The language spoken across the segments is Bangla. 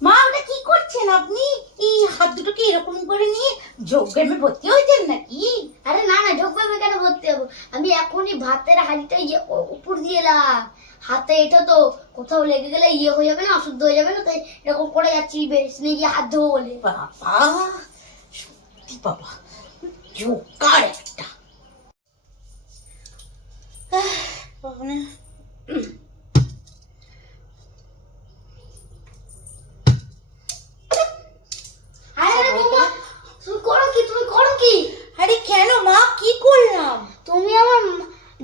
মা ওটা কি করছেন আপনি? এই হাত দুটোকে এরকম করে নিয়ে যোগ ব্যায়ামে ভর্তি হয়েছেন নাকি? আরে না না যোগ ব্যায়ামে কেন ভর্তি হব? আমি এখনই ভাতের হাঁড়িটা ইয়ে উপর দিয়ে এলাম। হাতে এটা তো কোথাও লেগে গেলে ইয়ে হয়ে যাবে না অশুদ্ধ হয়ে যাবে না তাই এরকম করে যাচ্ছি বেশ নিয়ে গিয়ে হাত ধোবো বলে। বাবা সত্যি বাবা জোকার একটা।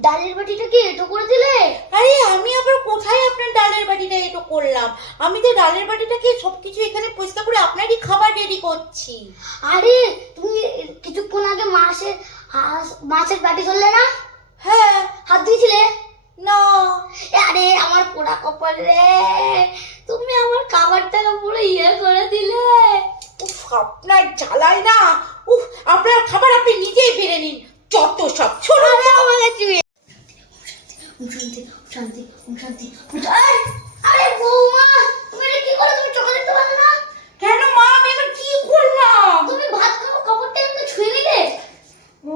মা- বাটিটা কি এটো করে দিলে? আরে আমি আবার কোথায় আপনার ডালের বাটিটা এটো করলাম? আমি তো ডালের বাটিটাকে সবকিছু এখানে পরিষ্কার করে আপনারই খাবার রেডি করছি। আরে তুমি কিছুক্ষণ আগে মাছের মাছের বাটি ধরলে না? হ্যাঁ। হাত দিয়েছিলে? না। এ আরে আমার পোড়া কপাল রে। তুমি আমার খাবারটাকে পুরো ইয়ে করে দিলে। উফ আপনার জ্বালায় না। উফ আপনার খাবার আপনি নিজেই বেড়ে নিন। যত সব ছোট আরে আমাকে চুয়ে ওম শান্তি ওম শান্তি ওম শান্তি ওম শা- আরে, আরে বৌমা তুমি এটা কি করে তুমি চোখে দেখতে পারো না কেন মা আমি এবার কি করলাম তুমি ভাত খাব কাপড়টা এমনি ছুঁয়ে নিলে ও,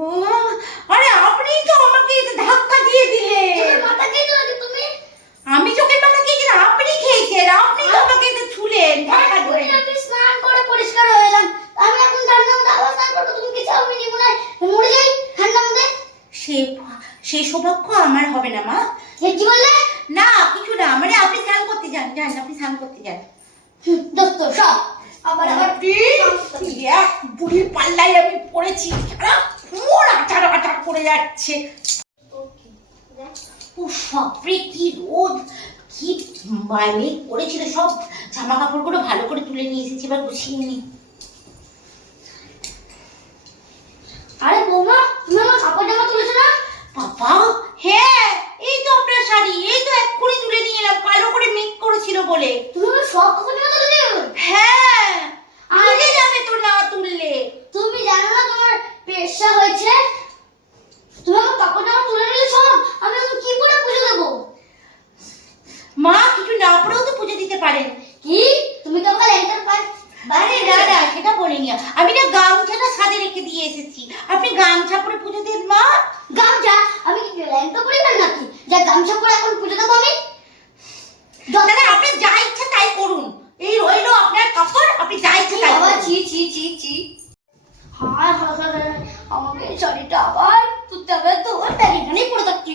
আরে আপনি তো আমাকে এতে ধাক্কা দিয়ে দিলেন তোমার মাথা কে দিলে তুমি আমি চোখের পাতা খেয়েছিলাম আপনি খেয়েছেন আপনি তো আমাকে এতে ছুলেন ধাক্কা এক্ষুনি দিয়ে আমি স্নান করে পরিষ্কার হয়ে এলাম আমি এখন ঠান্ডা মধ্যে আবার স্নান করব তুমি কি চাও আমি নি। মনে হয় মরে যাই ঠান্ডা মধ্যে সে সে সৌভাগ্য আমার হবে না মা। কি বললে? না কিছু না মানে আপনি স্নান করতে যান যান আপনি স্নান করতে যান। দোস্ত সব আবার আবার। এক বুড়ির পাল্লায় আমি পড়েছি মোর আচার আচার করে যাচ্ছে। উফ বাপরে কি রোদ কি মেঘ পড়েছিল সব। জামা কাপড়গুলো ভালো করে তুলে নিয়ে এসেছি এবার গুছিয়ে নি আরে বৌমা তুমি আমার কাপড় জামা তুলেছো না? বাবা হ্যাঁ এই তো আপনার শাড়ি এই তো এক্ষুনি তুলে নিয়ে এলাম কালো করে মেঘ করেছিল বলে। তুমি আমার সব কাপড় জামা তুলে দিও হ্যাঁ আগে যাবে তো না তুললে। তুমি জানো না তোমার পেশা হয়েছে? তুমি আমার কাপড় জামা তুলে নিলে সব আমি এখন কি করে পুজো দেবো? মা কিছু না পড়েও তো পুজো দিতে পারেন। কি? তুমি তো ল্যাংটার পাই আরে না না সেটা বলিনি। আমি না গামছাটা সাজে রেখে দিয়ে এসেছি। আপনি গামছা পরে পুজো দিন মা। গামছা? আমি কি ল্যাংটা পরি না নাকি? যা গামছা পরে এখন পুজো দেবো আমি? দাদা আপনি যা ইচ্ছা তাই করুন। এই রইল আপনার কাপড় আপনি যা ইচ্ছা তাই করুন। ছি ছি ছি ছি। হায় হায় হায় আমাকে শাড়িটা আবার তুলতে হবে তো ব্যাগ এখানেই পড়ে থাকছি।